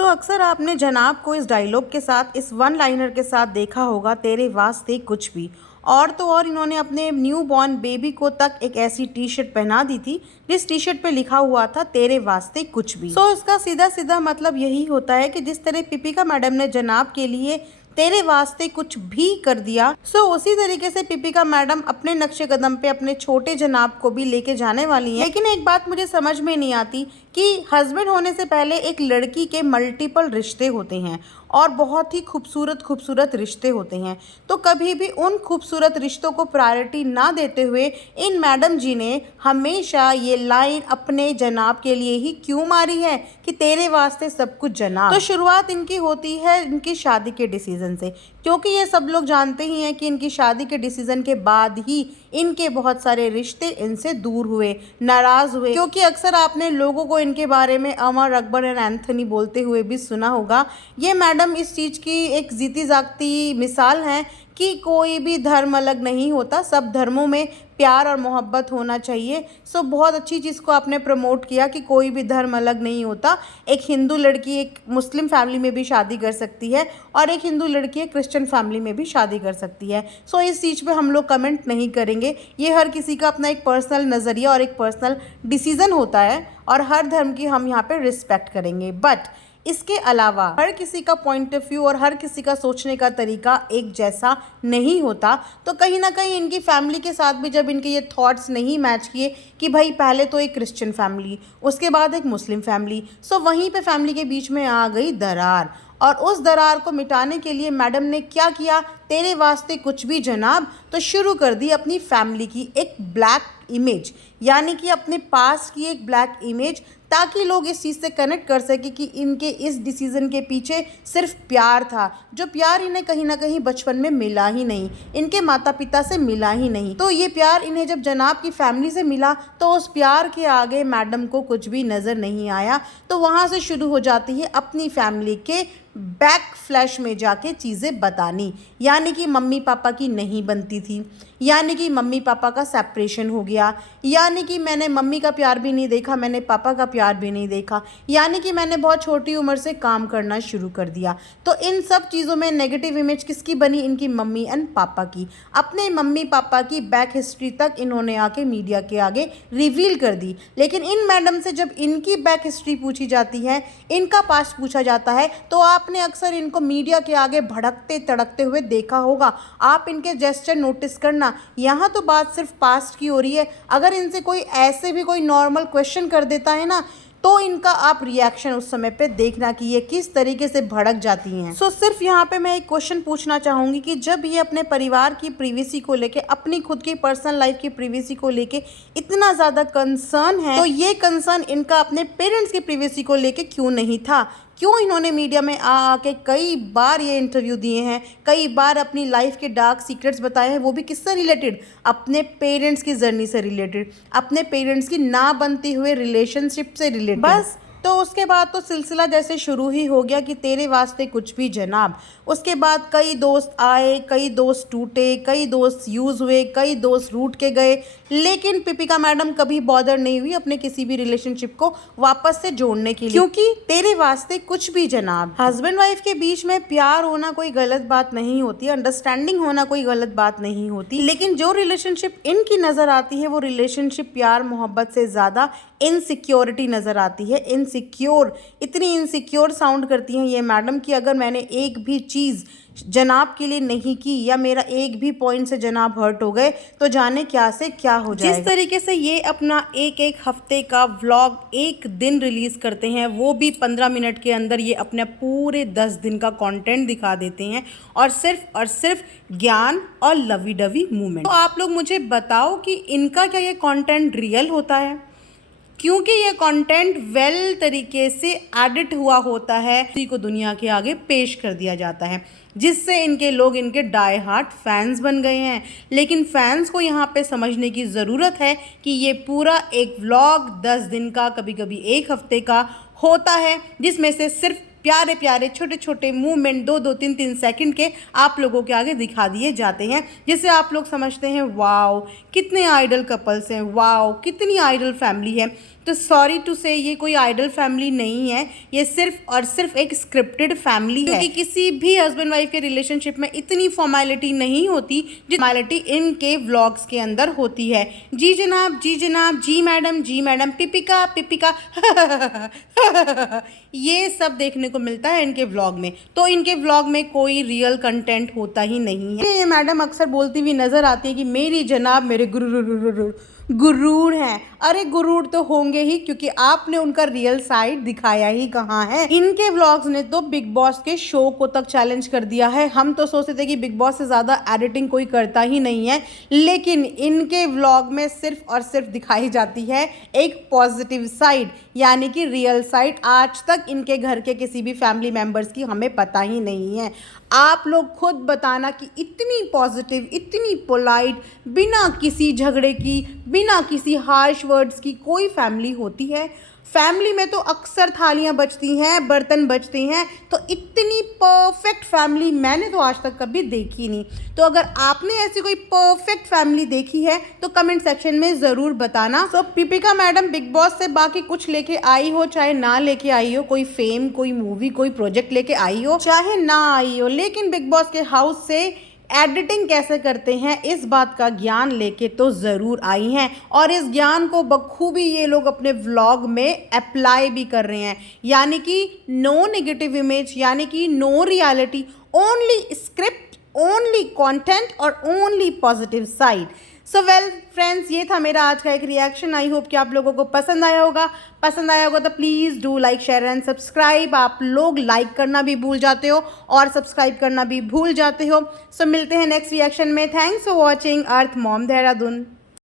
अक्सर आपने जनाब को इस डायलॉग के साथ, इस वन लाइनर के साथ देखा होगा, तेरे वास्ते कुछ भी। और तो और इन्होंने अपने न्यू बॉर्न बेबी को तक एक ऐसी टी शर्ट पहना दी थी जिस टी शर्ट पे लिखा हुआ था तेरे वास्ते कुछ भी। इसका सीधा सीधा मतलब यही होता है कि जिस तरह पिपिका मैडम ने जनाब के लिए तेरे वास्ते कुछ भी कर दिया, उसी तरीके से पिपिका मैडम अपने नक्शे कदम पे अपने छोटे जनाब को भी लेके जाने वाली हैं। लेकिन एक बात मुझे समझ में नहीं आती कि हस्बैंड होने से पहले एक लड़की के मल्टीपल रिश्ते होते हैं और बहुत ही खूबसूरत खूबसूरत रिश्ते होते हैं। तो कभी भी उन खूबसूरत रिश्तों को प्रायोरिटी ना देते हुए इन मैडम जी ने हमेशा ये लाइन अपने जनाब के लिए ही क्यों मारी है कि तेरे वास्ते सब कुछ जनाब। तो शुरुआत इनकी होती है इनकी शादी के डिसीजन से, क्योंकि ये सब लोग जानते ही हैं कि इनकी शादी के डिसीजन के बाद ही इनके बहुत सारे रिश्ते इनसे दूर हुए, नाराज हुए। क्योंकि अक्सर आपने लोगों को इनके बारे में अमर, अकबर एंड एंथनी बोलते हुए भी सुना होगा। ये मैडम इस चीज़ की एक जीती जागती मिसाल हैं कि कोई भी धर्म अलग नहीं होता, सब धर्मों में प्यार और मोहब्बत होना चाहिए। बहुत अच्छी चीज़ को आपने प्रमोट किया कि कोई भी धर्म अलग नहीं होता। एक हिंदू लड़की एक मुस्लिम फैमिली में भी शादी कर सकती है और एक हिंदू लड़की एक क्रिश्चियन फैमिली में भी शादी कर सकती है। इस चीज़ पे हम लोग कमेंट नहीं करेंगे। ये हर किसी का अपना एक पर्सनल नज़रिया और एक पर्सनल डिसीज़न होता है और हर धर्म की हम यहाँ पे रिस्पेक्ट करेंगे। बट इसके अलावा हर किसी का पॉइंट ऑफ व्यू और हर किसी का सोचने का तरीका एक जैसा नहीं होता। तो कहीं ना कहीं इनकी फैमिली के साथ भी जब इनके ये थॉट्स नहीं मैच किए कि भाई पहले तो एक क्रिश्चियन फैमिली, उसके बाद एक मुस्लिम फैमिली, वहीं पे फैमिली के बीच में आ गई दरार। और उस दरार को मिटाने के लिए मैडम ने क्या किया, तेरे वास्ते कुछ भी जनाब, तो शुरू कर दी अपनी फैमिली की एक ब्लैक इमेज, यानी कि अपने पास की एक ब्लैक इमेज, ताकि लोग इस चीज़ से कनेक्ट कर सके कि इनके इस डिसीज़न के पीछे सिर्फ प्यार था, जो प्यार इन्हें कहीं ना कहीं बचपन में मिला ही नहीं, इनके माता पिता से मिला ही नहीं। तो ये प्यार इन्हें जब जनाब की फैमिली से मिला तो उस प्यार के आगे मैडम को कुछ भी नज़र नहीं आया। तो वहाँ से शुरू हो जाती है अपनी फैमिली के बैक फ्लैश में जाके चीज़ें बतानी, यानी कि मम्मी पापा की नहीं बनती थी, यानी कि मम्मी पापा का सेपरेशन हो गया, यानी कि मैंने मम्मी का प्यार भी नहीं देखा, मैंने पापा का प्यार भी नहीं देखा, यानी कि मैंने बहुत छोटी उम्र से काम करना शुरू कर दिया। तो इन सब चीज़ों में नेगेटिव इमेज किसकी बनी, इनकी मम्मी एंड पापा की। अपने मम्मी पापा की बैक हिस्ट्री तक इन्होंने आके मीडिया के आगे रिवील कर दी। लेकिन इन मैडम से जब इनकी बैक हिस्ट्री पूछी जाती है, इनका पास्ट पूछा जाता है, तो आपने अक्सर इनको मीडिया के आगे भड़कते तड़कते हुए देखा होगा। आप इनके जेस्चर नोटिस करना, यहाँ तो बात सिर्फ पास्ट की हो रही है। अगर इनसे कोई ऐसे भी कोई नॉर्मल क्वेश्चन कर देता है ना, तो इनका आप रिएक्शन उस समय पे देखना कि ये किस तरीके से भड़क जाती हैं। सिर्फ यहाँ पे मैं एक क्वेश्चन पूछना चाहूँगी कि जब ये अपने परिवार की प्रिवेसी को लेके, अपनी खुद की पर्सनल लाइफ की प्रिवेसी को लेके इतना ज़्यादा कंसर्न है, तो ये कंसर्न इनका अपने पेरेंट्स की प्रिवेसी को लेके क्यों नहीं था? क्यों इन्होंने मीडिया में आके कई बार ये इंटरव्यू दिए हैं, कई बार अपनी लाइफ के डार्क सीक्रेट्स बताए हैं, वो भी किससे रिलेटेड, अपने पेरेंट्स की जर्नी से रिलेटेड, अपने पेरेंट्स की ना बनती हुए रिलेशनशिप से रिलेटेड। बस तो उसके बाद तो सिलसिला जैसे शुरू ही हो गया कि तेरे वास्ते कुछ भी जनाब। उसके बाद कई दोस्त आए, कई दोस्त टूटे, कई दोस्त यूज़ हुए, कई दोस्त रूठ के गए, लेकिन पिपिका मैडम कभी बॉदर नहीं हुई अपने किसी भी रिलेशनशिप को वापस से जोड़ने के लिए, क्योंकि तेरे वास्ते कुछ भी जनाब। हस्बैंड वाइफ के बीच में प्यार होना कोई गलत बात नहीं होती, अंडरस्टैंडिंग होना कोई गलत बात नहीं होती, लेकिन जो रिलेशनशिप इनकी नज़र आती है वो रिलेशनशिप प्यार मोहब्बत से ज़्यादा इनसिक्योरिटी नज़र आती है। इनसिक्योर, इतनी इनसिक्योर साउंड करती हैं ये मैडम कि अगर मैंने एक भी चीज़ जनाब के लिए नहीं की या मेरा एक भी पॉइंट से जनाब हर्ट हो गए तो जाने क्या से क्या हो जाएगा। जिस तरीके से ये अपना एक एक हफ्ते का व्लॉग एक दिन रिलीज़ करते हैं, वो भी 15 मिनट के अंदर ये अपने पूरे 10 दिन का कंटेंट दिखा देते हैं और सिर्फ ज्ञान और लवी डवी मूवमेंट। तो आप लोग मुझे बताओ कि इनका क्या ये कंटेंट रियल होता है? क्योंकि ये कंटेंट वेल तरीके से एडिट हुआ होता है, उसी को दुनिया के आगे पेश कर दिया जाता है, जिससे इनके लोग इनके डाई हार्ट फैंस बन गए हैं। लेकिन फैंस को यहाँ पे समझने की ज़रूरत है कि ये पूरा एक व्लॉग 10 दिन का, कभी कभी एक हफ्ते का होता है, जिसमें से सिर्फ प्यारे प्यारे छोटे छोटे मूवमेंट 2-2, 3-3 सेकंड के आप लोगों के आगे दिखा दिए जाते हैं, जिससे आप लोग समझते हैं वाओ कितने आइडल कपल्स हैं, वाओ कितनी आइडल फैमिली है। तो तो सॉरी टू से ये कोई आइडल फैमिली नहीं है, ये सिर्फ और सिर्फ एक स्क्रिप्टेड फैमिली है, क्योंकि किसी भी हस्बैंड वाइफ के रिलेशनशिप में इतनी फॉर्मेलिटी नहीं होती जितनी फॉर्मेलिटी इनके व्लॉग्स के अंदर होती है। जी जनाब, जी जनाब, जी मैडम, पिपिका पिपिका ये सब देखने को मिलता है इनके व्लॉग में। तो इनके व्लॉग में कोई रियल कंटेंट होता ही नहीं है। ये मैडम अक्सर बोलती हुई नजर आती है कि मेरी जनाब मेरे गुरूर हैं। अरे गुरूर तो होंगे ही, क्योंकि आपने उनका रियल साइड दिखाया ही कहाँ है। इनके व्लॉग्स ने तो बिग बॉस के शो को तक चैलेंज कर दिया है। हम तो सोचते थे कि बिग बॉस से ज़्यादा एडिटिंग कोई करता ही नहीं है, लेकिन इनके व्लॉग में सिर्फ और सिर्फ दिखाई जाती है एक पॉजिटिव साइड, यानी कि रियल साइड। आज तक इनके घर के किसी भी फैमिली मेम्बर्स की हमें पता ही नहीं है। आप लोग खुद बताना कि इतनी पॉजिटिव, इतनी पोलाइट, बिना किसी झगड़े की, बिना किसी हार्श वर्ड्स की कोई फैमिली होती है? फैमिली में तो अक्सर थालियां बजती हैं, बर्तन बजते हैं, तो इतनी परफेक्ट फैमिली मैंने तो आज तक कभी देखी नहीं। तो अगर आपने ऐसी कोई परफेक्ट फैमिली देखी है तो कमेंट सेक्शन में ज़रूर बताना। तो पिपिका मैडम बिग बॉस से बाकी कुछ लेके आई हो, चाहे ना लेके आई हो, कोई फेम, कोई मूवी, कोई प्रोजेक्ट लेके आई हो, चाहे ना आई हो, लेकिन बिग बॉस के हाउस से एडिटिंग कैसे करते हैं इस बात का ज्ञान लेके तो ज़रूर आई हैं, और इस ज्ञान को बखूबी ये लोग अपने व्लॉग में अप्लाई भी कर रहे हैं। यानी कि नो नेगेटिव इमेज, यानी कि no reality, only script, only content और only positive side. So well friends, ये था मेरा आज का एक रिएक्शन। आई होप कि आप लोगों को पसंद आया होगा। पसंद आया होगा तो please do like, share and subscribe. आप लोग लाइक करना भी भूल जाते हो और सब्सक्राइब करना भी भूल जाते हो। सो मिलते हैं नेक्स्ट रिएक्शन में। Thanks for watching earth mom Dehradun.